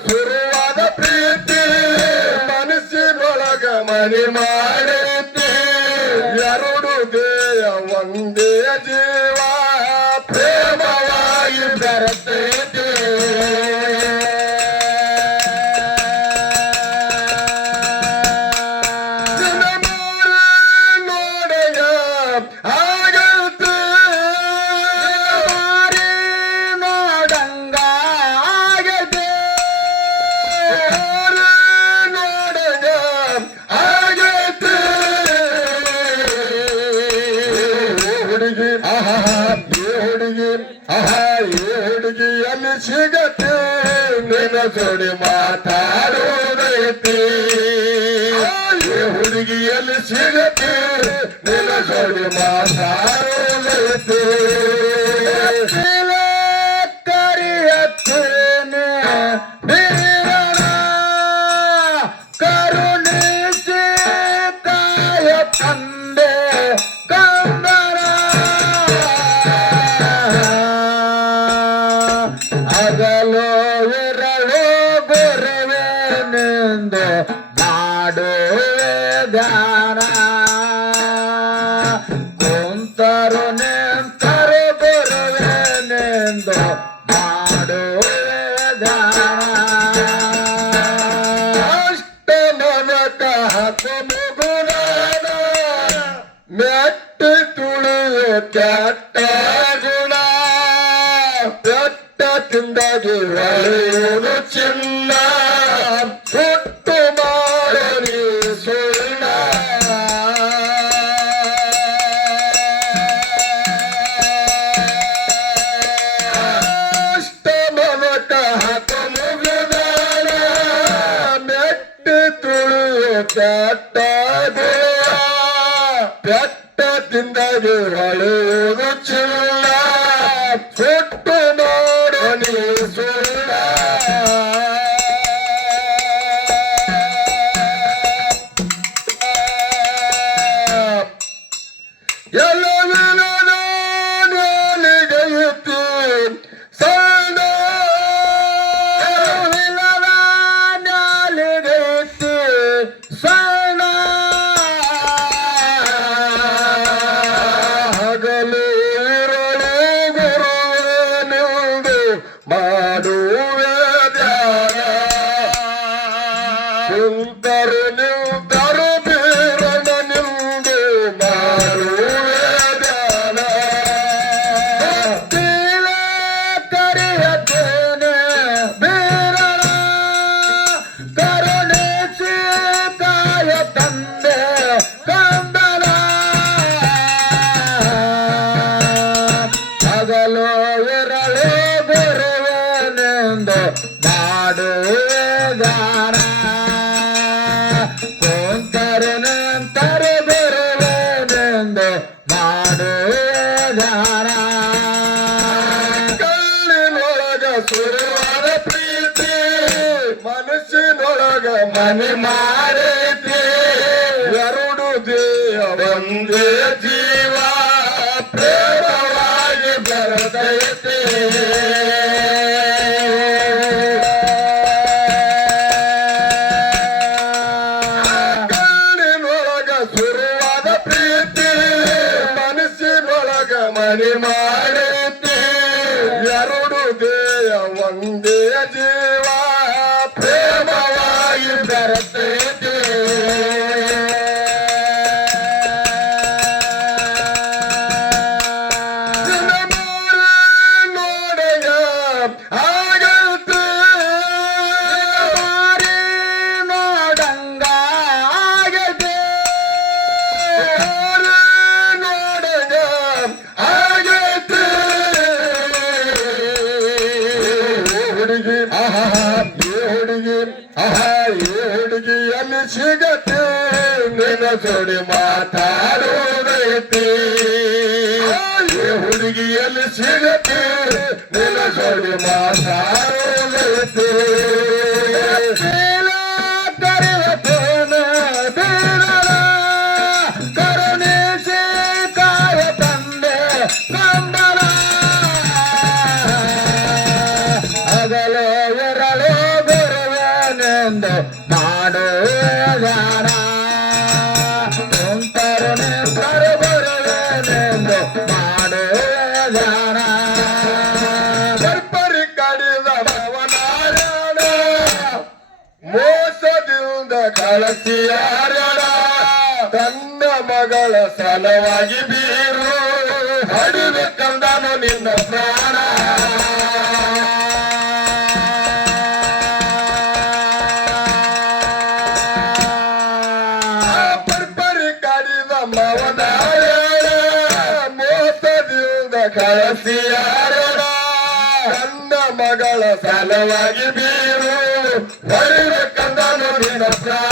ಶುರುವಾದ ಪ್ರೀತಿ ಮನಸ್ಸಿನೊಳಗ ಮನೆ ಮಾಡೈತಿ ಸಿಗತ್ತೆ. ನಿನ್ನ ಜೋಡಿ ಮಾತಾಡೋದೈತಿ ಹುಡುಗಿಯಲ್ಲಿ ಸಿಗತ್ತೆ. ನಿನ್ನ ಜೋಡಿ ಮಾತಾಡೋದೈತಿ ತಂದೆ ಕಂದರ. ಅಗಲೋ ಇರಲೋ ಗುರುವೇನೆಂದು ಮಾಡುವೆ ಧ್ಯಾನ. ಕುಂತರು ನಿಂತರು ಗುರುವೇನೆಂದು ಮಾಡುವೆ ಧ್ಯಾನ. ಅಷ್ಟ ನಮಕ ಮೆಟ್ಟ ತುಳಿಯ ಕೆಟ್ಟ ಗುಣ ಕೆಟ್ಟ ತಿಂದಾಗಿ ಒಳೆಯುವುದು രക്തത്തിന്റെ വിരളേകുച്ചില്ല പൊട്ടു ದಾನ ಕುಂತರು ನಿಂತರು ಗುರುವೆನೆಂದು ಕಲ್ಲಿನೊಳಗ ಸುರುವಾದ ಪ್ರೀತಿ, ಮನಸ್ಸಿನೊಳಗ ಮನೆ ಮಾಡೈತಿ ಎರಡು ದೇಹ, ಒಂದೇ ಜೀವ, ಪ್ರೇಮವಾಗಿ ಬೆರೆತೈತಿ ಹುಡುಗಿಯಲ್ಲಿ ಸಿಗತ್ತೆ ನಿನ್ನ ಜೋಡಿ ಮಾತಾಡೋದೈತಿ ಕರಿಯತೇನೆ ಕಳಸಿಯಾರಡ ತನ್ನ ಮಗಳ ಸಲವಾಗಿ ಬೀರು. ಹಡಿಬೇಕಂದನು ನಿನ್ನ ಪ್ರಾಣ. ಪರ್ಪರಿ ಕಾಡಿದ ಮವನಾರ ಮೋಸದಿಂದ ಕಳಸಿಯಾರಡ ತನ್ನ ಮಗಳ ಸಲವಾಗಿ ಬೀರು. ಹೊಡಿಬೇಕಂದನು Santa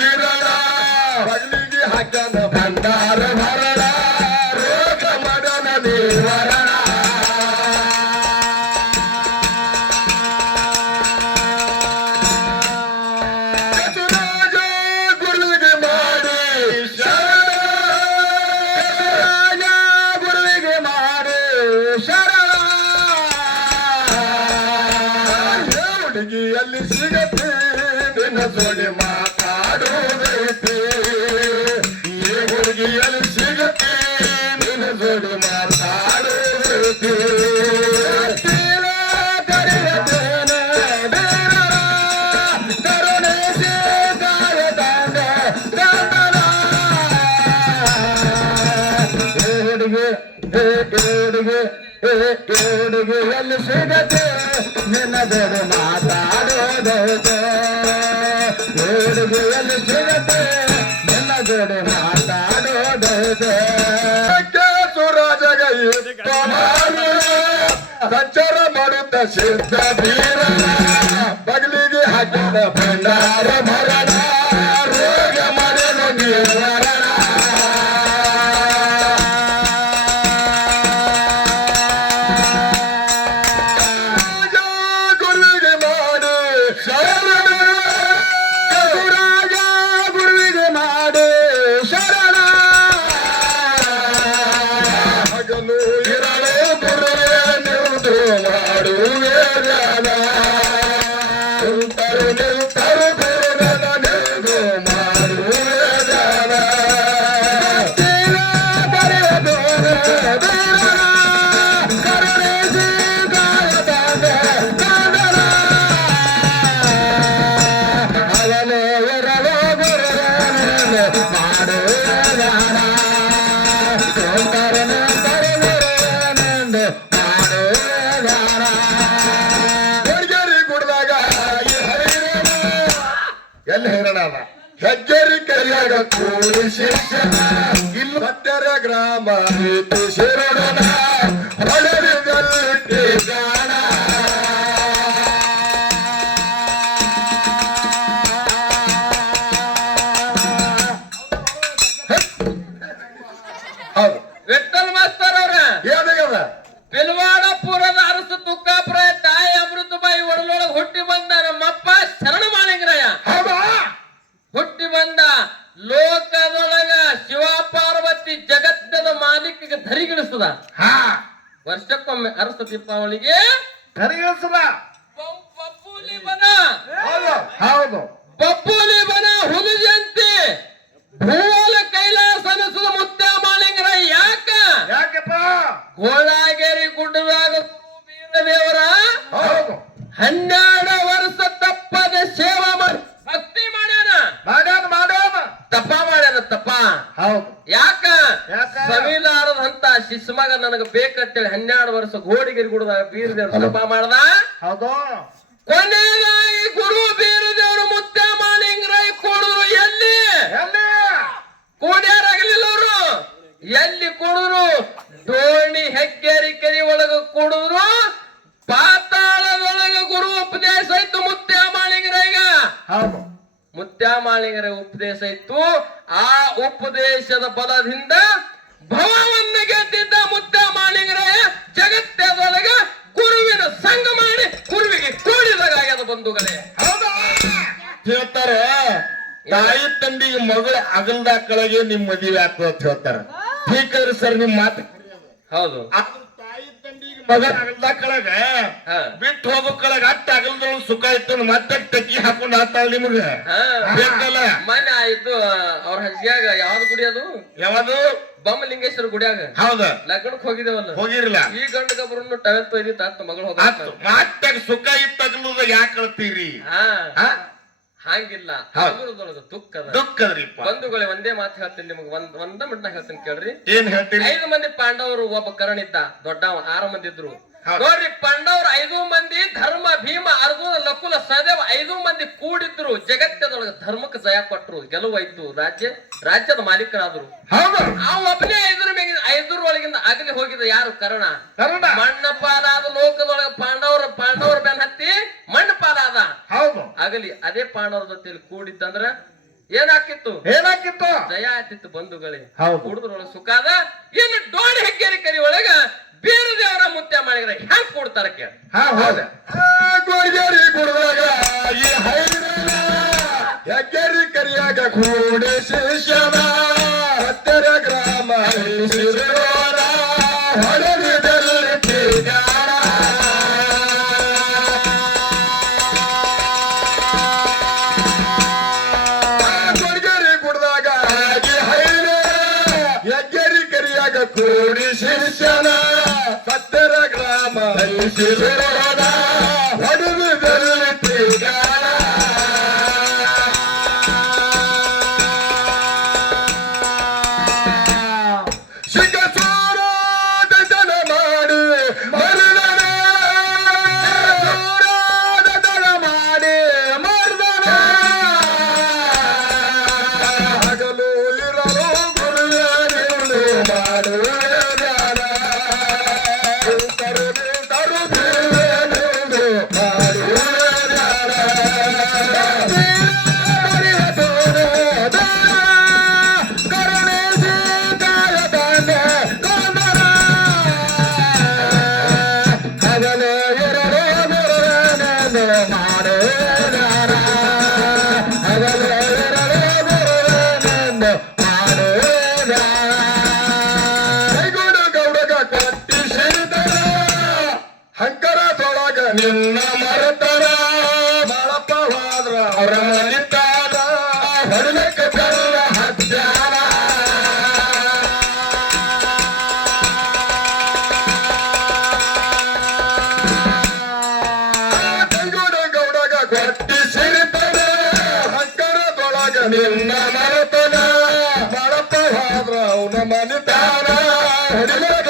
ಸಿದ್ಧ ವೀರ ಬಗಲಿಗೆ ಹಾಕಿದ ಭಂಡಾರ ಮರ. ಎಲ್ಲಿ ಹೈರಾಣ ಅಲ್ಲ? ಹೆಜ್ಜರಿ ಕೈಯಾಗ ಕೂಡಿ ಶಿಕ್ಷಣ ಇಲ್ಲಿ ಗ್ರಾಮದ ಗ್ರಾಮ ರೀತಿ ಹೌದು. ರೆಟ್ಟಲ್ ಮಾಸ್ತರ್ ಅವ್ರ. ಹಾ. ವರ್ಷಕ್ಕೊಮ್ಮೆ ಅರಸ ದೀಪಾವಳಿಗೆ ಕರಿಗಿಸದ ಬಂ- ಬಬ್ಬುಲಿ ಬನ. ಹೌದು ಪಪ್ಪುಲಿ ಬಬ್ಬುಲಿ ಬನ ಹುಲಿ ಜಯಂತಿ ಭೂಗೋಳ ಕೈಲಾಸ ಅನಿಸದ ಮುತ್ತ ಮಾಲಿಂಗರ ಯಾಕ? ಯಾಕಪ್ಪ? ಗೋಳಾಗೇರಿ ಗುಡ್ಡದಾಗ ದೇವರ ಹೌದು. ಹನ್ನೆರಡು ವರ್ಷ ತಪ್ಪದ ಸೇವಾ ಮಾಡಿ ಭಕ್ತಿ ಮಾಡ್ಯಾನ? ಮಾಡ್ಯಾನ ಮಾಡ್ಯಾನ. ತಪ್ಪ ಮಾಡ್ಯಾನ ತಪ್ಪ. ಹೌದು? ಶಿಶುಮಗ ನನಗ ಬೇಕಂತೇಳಿ ಹನ್ನೆರಡು ವರ್ಷ ಗೋಡಿಗಿರಿ ಗುಡದಾಗ ಬೀರದೇವ್ರ ಸ್ವಲ್ಪ ಮಾಡ್ದ. ಹೌದು. ಕೊನೆಯದಾಗಿ ಗುರು ಬೀರದೇವ್ರು ಮುತ್ತೆ ಮಾಲಿಂಗರಾಯ ಕೊಡುದ್ರು ಎಲ್ಲಿ? ಎಲ್ಲಿ? ಕೂಡ್ಯಾರಾಗಲಿಲ್ಲ ಅವರು ಎಲ್ಲಿ ಕೊಡುದ್ರು? ದೋಣಿ ಹೆಗ್ಗೇರಿ ಕೆರಿ ಒಳಗ ಪಾತಾಳ ಪಾತಾಳದೊಳಗ ಗುರು ಉಪದೇಶ ಇತ್ತು ಮುತ್ಯ ಮಾಳಿಂಗರಾಗ ಹೌದು. ಮುತ್ಯ ಮಾಳಿಂಗರ ಉಪದೇಶ ಇತ್ತು ಆ ಉಪದೇಶದ ಬಲದಿಂದ ಮುತ್ಯ ಮಾಳಿಂಗರಾಯ ಜಗತ್ತದೊಳಗ ಗುರುವಿನ ಸಂಘ ಮಾಡಿ ಗುರುವಿಗೆ ಕೂಡಿದಾಗ ಆಗ್ಯದ ಬಂಧುಗಳೇ. ಹೌದಾ? ಹೇಳ್ತಾರ ತಾಯಿ ತಂದಿಗೆ ಮಗಳು ಅಗಲ್ದ ಕೆಳಗೆ ನಿಮ್ ಮದುವೆ ಆಗ್ತದ ಅಂತ ಹೇಳ್ತಾರ. ಟೀಕರ್ ಸರ್ ನಿಮ್ ಮಾತು ಹೌದು ಆದ್ರ ತಾಯಿ ತಂದಿಗೆ ಮಗಳ ಅಗಲ್ದ ಕೆಳಗ. ಬಿಟ್ಟು ಹೋಗೋ ಕೆಳಗ ಅಟ್ಟ ಅಗಲ್ದೊಳಗ ಸುಖ ಇತ್ತು ಮತ್ತೆ ಟಕ್ಕಿ ಹಾಕೊಂಡ್ ಆತಾಳ ನಿಮ್ಗ. ಮೊನ್ನೆ ಆಯ್ತು ಅವ್ರ ಹಜ್ಜಿಯಾಗ ಯಾವ್ದು ಗುಡಿ ಅದು? ಯಾವುದು? ಬೊಮ್ಮಲಿಂಗೇಶ್ವರ ಗುಡಿಯಾಗ. ಹೌದ. ಲಗ್ನಕ್ ಹೋಗಿದೇವಲ್ಲ ಹೋಗಿರಲ್ಲ ಈ ಗಂಡ ಗಬ್ರನ್ನು ಟವೆಲ್ ತೊಯ್ದಿ ತಾತ ಮಗಳು ಹೋಗ ಮತ್ತೆ ಸುಖ ಇತ್ತು ಅಗಲದ ಯಾಕೆ ಕಳ್ತೀರಿ? ಹಾ. ಹಾ? ಹಾಂಗಿಲ್ಲ. ದುಃಖದ. ದುಃಖದ್ರಿಪ್ಪ. ಬಂಧುಗಳೇ ಒಂದೇ ಮಾತು ಹೇಳ್ತೀನಿ ನಿಮಗೆ. ಒಂದ್ ಒಂದ ಮಿಟ್ನಾಗ ಹೇಳ್ತೀನಿ ಕೇಳ್ರಿ. ಏನ್ ಐದು ಮಂದಿ ಪಾಂಡವರು ಒಬ್ಬ ಕರಣ ಇದ್ದ ದೊಡ್ಡವ ಆರು ಮಂದಿ ಇದ್ರು. ನೋಡ್ರಿ ಪಾಂಡವ್ರ ಐದು ಮಂದಿ ಧರ್ಮ ಭೀಮ ಅರ್ಜುನ ಲಕುಲ ಸಹದೇವ ಐದು ಮಂದಿ ಕೂಡಿದ್ರು. ಜಗತ್ತದೊಳಗ ಧರ್ಮಕ್ಕೆ ಜಯ ಕೊಟ್ರು ಗೆಲುವಾಯ್ತು. ರಾಜ್ಯ ರಾಜ್ಯದ ಮಾಲೀಕರಾದ್ರು. ಆ ಒಬ್ಬನೇ ಐದರ ಮೇಗಿನ ಐದರ ಒಳಗಿಂದ ಅಗಲಿ ಹೋಗಿದ ಯಾರು? ಕರ್ಣ. ಕರುಣ. ಲೋಕದೊಳಗೆ ಪಾಂಡವರ ಪಾಂಡವರ ಬೆನ್ ಹತ್ತಿ ಮಣ್ಣು ಪಾಲಾದ ಹೌದು ಆಗಲಿ ಅದೇ ಪಾಣರ ಜೊತೆಲಿ ಕೂಡಿತ್ತಂದ್ರ ಏನಾಕಿತ್ತು ಏನಾಕಿತ್ತು ಜಯ ಆತಿತ್ತು ಬಂಧುಗಳೇ. ಹೌದು. ಕುಡಿದ್ರೊಳಗ ಸುಖ ಅದ ಇನ್ನು ಡೋಣಿ ಹೆಗ್ಗೇರಿ ಕರಿ ಒಳಗ ಬೇರೆ ದೇವರ ಮುತ್ಯ ಮಾಡಿದ್ರೆ ಹೆಂಗ್ ಕೊಡ್ತಾರ ಕೇಳ. ಹೆಗ್ಗೇರಿ ಕರಿಯಾಗ ಕೂಡಿ ಶಿಷ್ಯನ ಹತ್ತರ ಗ್ರಾಮ ಶಿರೋರ ಗ್ರಾಮ ಶಿರೋರ no, no, no. ಗೌಡಗ ಕೊಟ್ಟಿ ಸಿರಿತನ ಹಂಕರದೊಳಗ ನಿನ್ನ ಮರತನ ಮರತ ಹಾದ್ರ ಅವನ ಮನಿತಾನ ಹೊರಲಕ್ಕ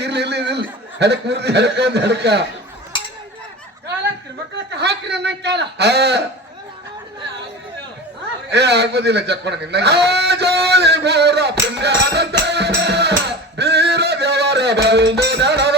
ಇರ್ಲಿ ಇರ್ಲಿ ಇರ್ಲಿ. ಹೆಡಕ್ ಮುರಿದಿ ಹೆಡಕ ಒಂದು ಹೆಡಕ ಹಾಕಿ ನನ್ನ ಕಾಲ. ಆ. ಏ ಆಗೋದಿಲ್ಲ ಚಕ್ಕೋಣ ನಿನ್ನ. ಜೋಳಿ ಬೀರ ದೇವರ ಬಂದು ನಡವನ